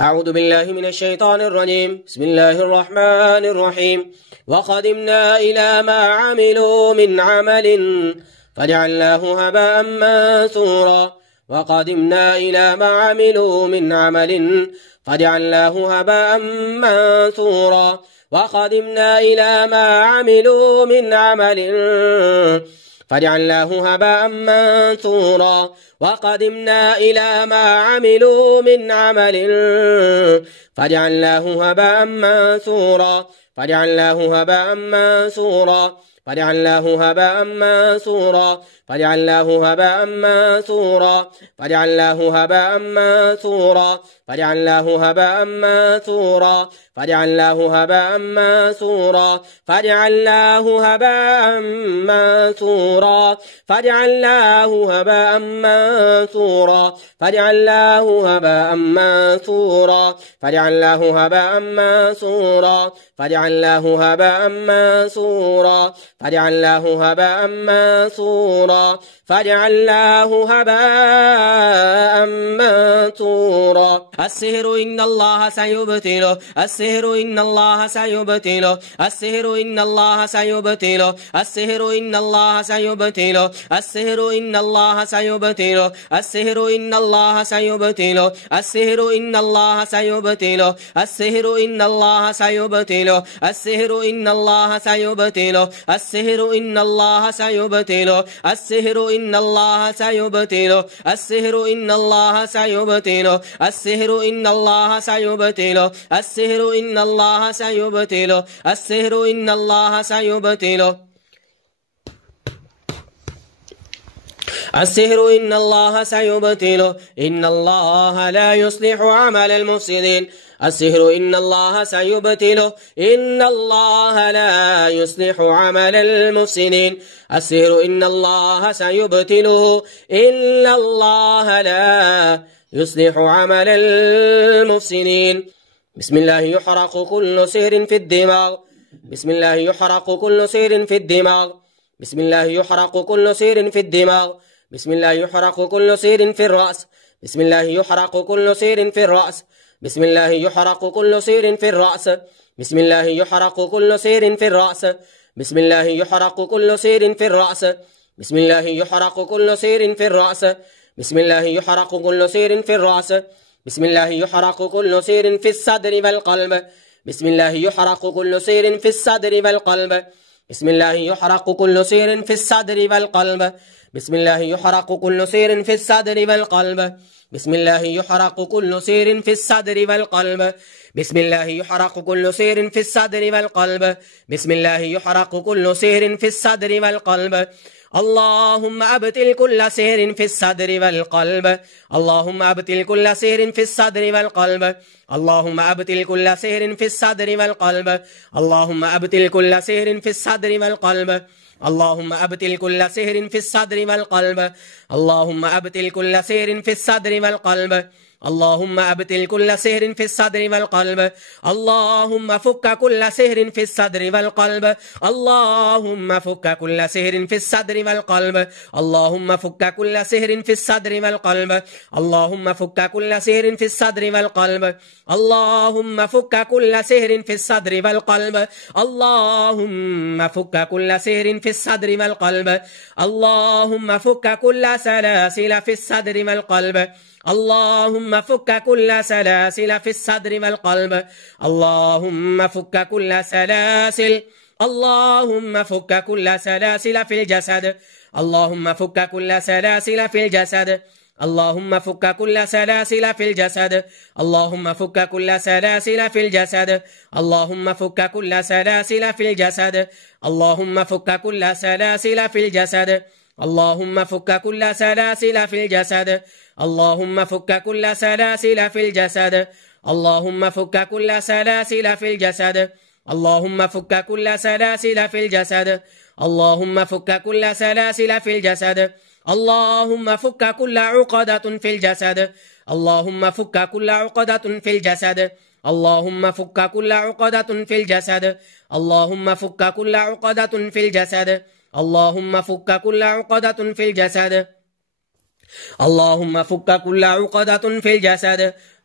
أعوذ بالله من الشيطان الرجيم. بسم الله الرحمن الرحيم. وقدمنا إلى ما عملوا من عمل فجعلناه هباء منثورا. وقدمنا إلى ما عملوا من عمل فجعلناه هباء منثورا. وقدمنا إلى ما عملوا من عمل فجعلناه هباء منثورا. وقدمنا إلى ما عملوا من عمل فجعلناه هباء منثورا. فجعلناه هباء منثورا. فجعلناه هباء منثورا. فجعلناه هباء منثورا. فجعلناه هباء منثورا. فجعلناه هباء منثورا. فجعلناه هباء منثورا. فجعلناه هباء منثورا. فجعلناه هباء منثورا. فجعلناه هباء منثورا. فجعلناه هباء منثورا. فجعلناه هباء منثورا. فجعلناه هباء منثورا. فجعلناه هباء منثورا. السحر إن الله سيبطله. السحر إن الله سيبطله. السحر إن الله سيبطله. السحر إن الله سيبطله. السحر إن الله سيبطله. السحر إن الله سيبطله. السحر إن الله سيبطله. السحر إن الله سيبطله. السحر إن الله سيبطله. السحر إن الله سيبطله. السحر إن الله سيبطله. السحر إن الله سيبطله. السحر إن الله سيبطله. السحر إن الله سيبطله. السحر إن الله سيبطله. السحر إن الله سيبطله. إن الله لا يصلح عمل المفسدين. السحر إن الله سيبطله. إن الله لا يصلح عمل المفسدين. السحر إن الله سيبطله. إن الله لا يصلح عمل المفسدين. بسم الله يحرق كل سحر في الدماغ. بسم الله يحرق كل سحر في الدماغ. بسم الله يحرق كل سحر في الدماغ. بسم الله يحرق كل سحر في الرأس. بسم الله يحرق كل سحر في الرأس. بسم الله يحرق كل سحر في الرأس. بسم الله يحرق كل سحر في الرأس. بسم الله يحرق كل سحر في الرأس. بسم الله يحرق كل سحر في الرأس. بسم الله يحرق كل سحر في الرأس. بسم الله يحرق كل سحر في الصدر والقلب. بسم الله يحرق كل سحر في الصدر والقلب. بسم الله يحرق كل سحر في الصدر والقلب. بسم الله يحرق كل سحر في الصدر والقلب. بسم الله يحرق كل سحر في الصدر والقلب. بسم الله يحرق كل سحر في الصدر والقلب. بسم الله يحرق كل سحر في الصدر والقلب. اللهم أبطل كل سحر في الصدر والقلب. اللهم أبطل كل سحر في الصدر والقلب. اللهم أبطل كل سحر في الصدر والقلب. اللهم أبطل كل سحر في الصدر والقلب. اللهم أبطل كل سحر في الصدر والقلب. اللهم أبطل كل سحر في الصدر والقلب. اللهم أبطل كل سحر في الصدر والقلب. اللهم فك كل سحر في الصدر والقلب. اللهم فك كل سحر في الصدر والقلب. اللهم فك كل سحر في الصدر والقلب. اللهم فك كل سحر في الصدر والقلب. اللهم فك كل سحر في الصدر والقلب. اللهم فك كل سحر في الصدر والقلب. اللهم فك كل سلاسل في الصدر والقلب. اللهم فك كل سلاسل في الصدر والقلب. اللهم فك كل سلاسل. اللهم فك كل سلاسل في الجسد. اللهم فك كل سلاسل في الجسد. اللهم فك كل سلاسل في الجسد. اللهم فك كل سلاسل في الجسد. اللهم فك كل سلاسل في الجسد. اللهم فك كل سلاسل في الجسد. اللهم فك كل سلاسل في الجسد. اللهم فك كل سلاسل في الجسد. اللهم فك كل سلاسل في الجسد. اللهم فك كل سلاسل في الجسد. اللهم فك كل سلاسل في الجسد. اللهم فك كل عقدة في الجسد. اللهم فك كل عقدة في الجسد. اللهم فك كل عقدة في الجسد. اللهم فك كل عقدة في الجسد. اللهم فك كل عقدة في الجسد. اللهم فك كل عقدة في الجسد.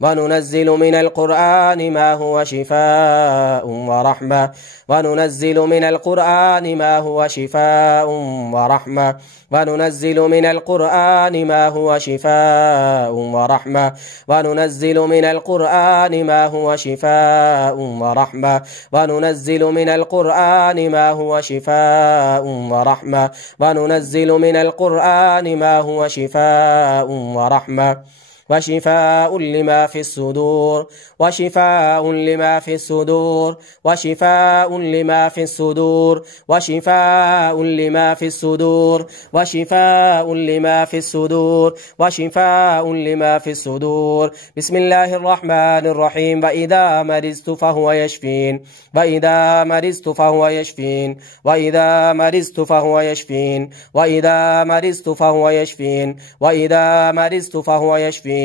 وننزل من القرآن ما هو شفاء ورحمة وننزل من القرآن ما هو شفاء ورحمة وننزل من القرآن ما هو شفاء ورحمة وننزل من القرآن ما هو شفاء ورحمة وننزل من القرآن ما هو شفاء ورحمة وننزل من القرآن ما هو شفاء ورحمة وشفاء لما في الصدور وشفاء لما في الصدور وشفاء لما في الصدور وشفاء لما في الصدور وشفاء لما في الصدور وشفاء لما في الصدور. بسم الله الرحمن الرحيم. وإذا مرضت فهو يشفين وإذا مرضت فهو يشفين وإذا مرضت فهو يشفين وإذا مرضت فهو يشفين وإذا مرضت فهو يشفين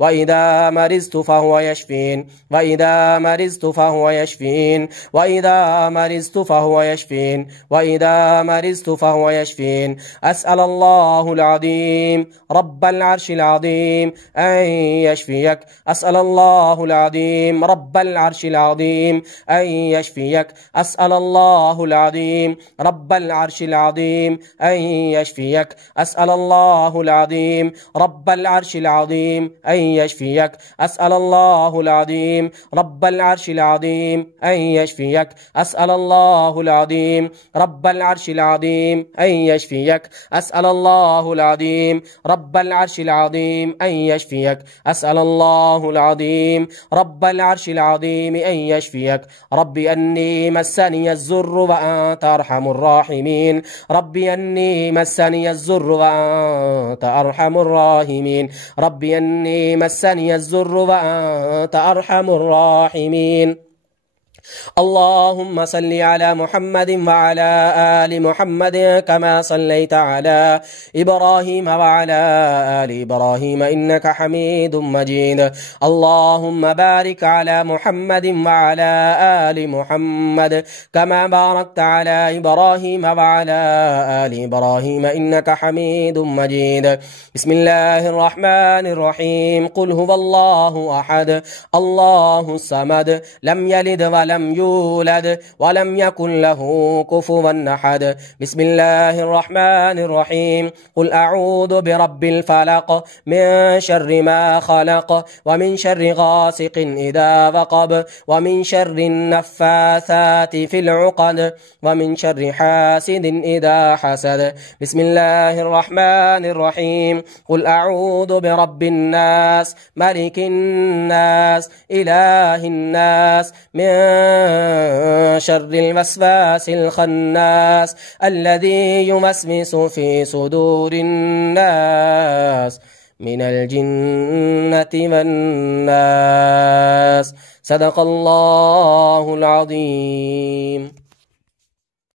وإذا مرضت فهو يشفين وإذا مرضت فهو يشفين وإذا مرضت فهو يشفين وإذا مرضت فهو يشفين. أسأل الله العظيم رب العرش العظيم أن يشفيك. أسأل الله العظيم رب العرش العظيم أن يشفيك. أسأل الله العظيم رب العرش العظيم أن يشفيك. أسأل الله العظيم رب العرش العظيم أن يشفيك. أسأل الله العظيم رب العرش العظيم أن يشفيك. أسأل الله العظيم رب العرش العظيم أن يشفيك. أسأل الله العظيم رب العرش العظيم أن يشفيك. أسأل الله العظيم رب العرش العظيم أن يشفيك. ربي أني مسني الضر وأنت أرحم الراحمين. ربي أني مسني الضر وأنت أرحم الراحمين. ربي أني مسني الضر وأنت أرحم الراحمين. اللهم صل على محمد وعلى آل محمد كما صليت على إبراهيم وعلى آل إبراهيم إنك حميد مجيد. اللهم بارك على محمد وعلى آل محمد كما باركت على إبراهيم وعلى آل إبراهيم إنك حميد مجيد. بسم الله الرحمن الرحيم. قل هو الله أحد الله الصمد لم يلد ولم يولد ولم يكن له كفوا أحد. بسم الله الرحمن الرحيم. قل أعوذ برب الفلق من شر ما خلق ومن شر غاسق إذا وقب ومن شر النفاثات في العقد ومن شر حاسد إذا حسد. بسم الله الرحمن الرحيم. قل أعوذ برب الناس ملك الناس إله الناس من شر الوسواس الخناس الذي يوسوس في صدور الناس من الجنة والناس. صدق الله العظيم.